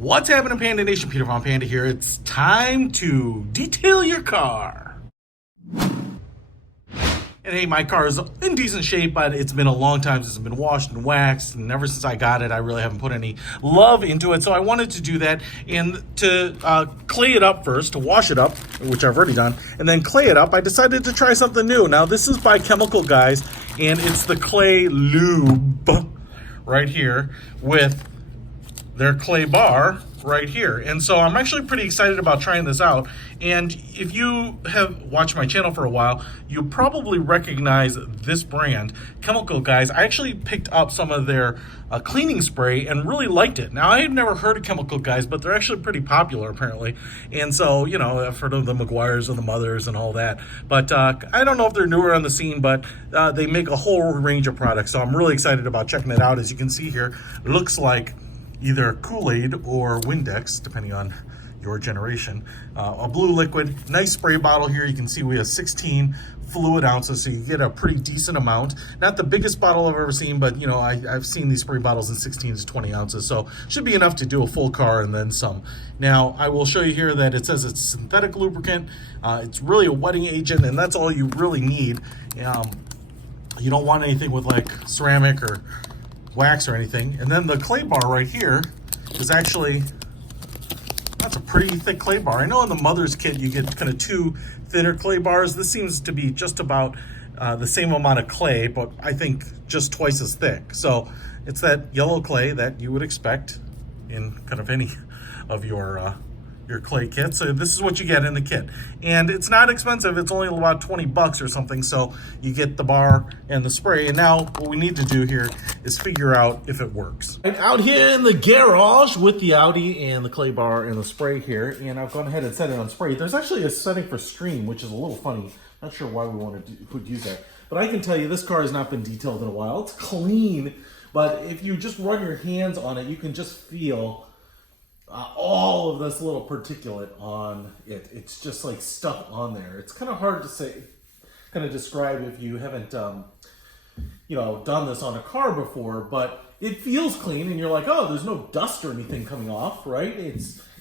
What's happening, Panda Nation? Peter von Panda here. It's time to detail your car. And hey, my car is in decent shape, but it's been a long time since it's been washed and waxed, and ever since I got it, I really haven't put any love into it. So I wanted to do that and to clay it up first, to wash it up, which I've already done, and then clay it up. I decided to try something new. Now, this is by Chemical Guys, and it's the clay lube right here with their clay bar right here. And so I'm actually pretty excited about trying this out. And if you have watched my channel for a while, you probably recognize this brand, Chemical Guys. I actually picked up some of their cleaning spray and really liked it. Now, I had never heard of Chemical Guys, but they're actually pretty popular apparently. And so, you know, I've heard of the McGuire's and the Mothers and all that. But I don't know if they're newer on the scene, but they make a whole range of products. So I'm really excited about checking it out. As you can see here, it looks like either Kool-Aid or Windex, depending on your generation. A blue liquid, nice spray bottle here. You can see we have 16 fluid ounces, so you get a pretty decent amount. Not the biggest bottle I've ever seen, but you know, I've seen these spray bottles in 16 to 20 ounces, so should be enough to do a full car and then some. Now, I will show you here that it says it's synthetic lubricant. It's really a wetting agent, and that's all you really need. You don't want anything with like ceramic or wax or anything. And then the clay bar right here is actually, that's a pretty thick clay bar. I know in the Mother's kit you get kind of two thinner clay bars. This seems to be just about the same amount of clay, but I think just twice as thick. So it's that yellow clay that you would expect in kind of any of your clay kits. So this is what you get in the kit, and it's not expensive. It's only about 20 bucks or something. So you get the bar and the spray, and now what we need to do here is figure out if it works. I'm out here in the garage with the Audi and the clay bar and the spray here, and I've gone ahead and set it on spray. There's actually a setting for stream, which is a little funny. Not sure why we want to use that, but I can tell you this car has not been detailed in a while. It's clean, but if you just run your hands on it, you can just feel all of this little particulate on it. It's just like stuck on there. It's kind of hard to say, kind of describe if you haven't, you know, done this on a car before, but it feels clean and you're like, oh, there's no dust or anything coming off, right?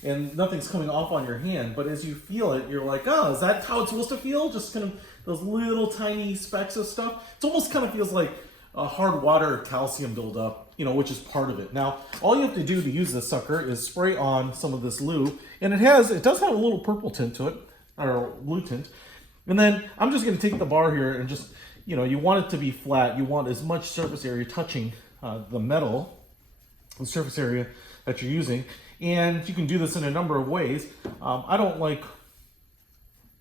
And nothing's coming off on your hand, but as you feel it, you're like, oh, is that how it's supposed to feel? Just kind of those little tiny specks of stuff. It almost kind of feels like a hard water calcium buildup, you know, which is part of it. Now, all you have to do to use this sucker is spray on some of this lube, and it does have a little purple tint to it, or blue tint. And then I'm just going to take the bar here and just, you know, you want it to be flat. You want as much surface area touching the metal, the surface area that you're using, and you can do this in a number of ways. I don't like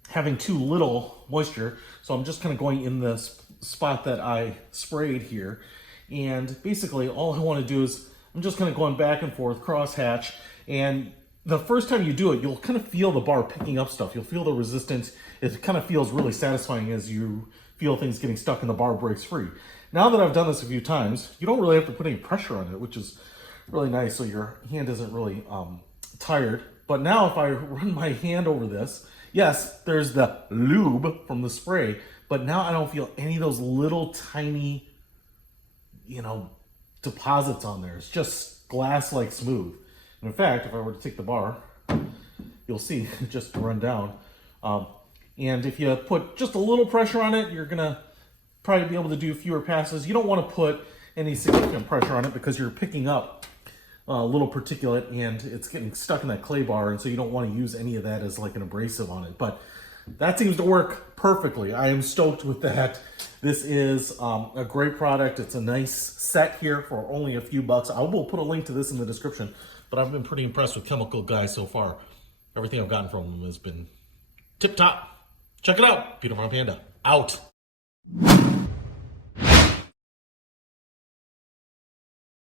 having too little moisture, so I'm just kind of going in this spot that I sprayed here, and basically all I want to do is I'm just kind of going back and forth crosshatch, and the first time you do it, you'll kind of feel the bar picking up stuff. You'll feel the resistance. It kind of feels really satisfying as you feel things getting stuck and the bar breaks free. Now that I've done this a few times, you don't really have to put any pressure on it, which is really nice, so your hand isn't really tired. But now if I run my hand over this, yes, there's the lube from the spray, but now I don't feel any of those little tiny, you know, deposits on there. It's just glass-like smooth. And in fact, if I were to take the bar, you'll see it just run down. And if you put just a little pressure on it, you're gonna probably be able to do fewer passes. You don't want to put any significant pressure on it because you're picking up a little particulate and it's getting stuck in that clay bar, and so you don't want to use any of that as like an abrasive on it. But that seems to work perfectly. I am stoked with that. This is a great product. It's a nice set here for only a few bucks. I will put a link to this in the description, but I've been pretty impressed with Chemical Guys so far. Everything I've gotten from them has been tip top. Check it out. Peter von Panda, out.